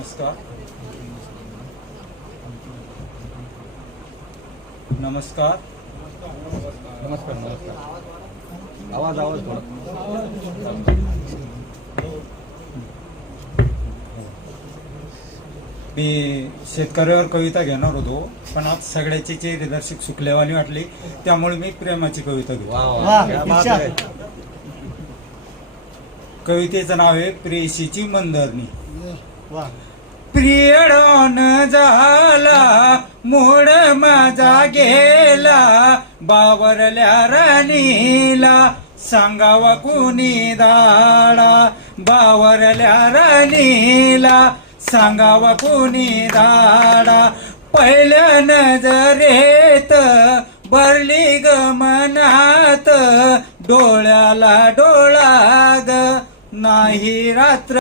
नमस्कार. नमस्कार. नमस्कार. नमस्कार. आवाज थोडा. मी शेतकऱ्यावर कविता घेणार होतो, पण आज सगळ्याची चेहरेदर्शक सुकलेवानी वाटली, त्यामुळे मी प्रेमाची कविता घेतो. कवितेचं नाव आहे प्रेयसीची मंदरणी. प्रियडॉन झाला मूड माझा गेला, बावरल्या राणीला सांगावा कुणी दाडा, बावरल्या राणीला सांगावा कुणी दाडा. पहिल्या नजरेत भरली ग मनात, डोळ्याला डोळा ग नाही रात्र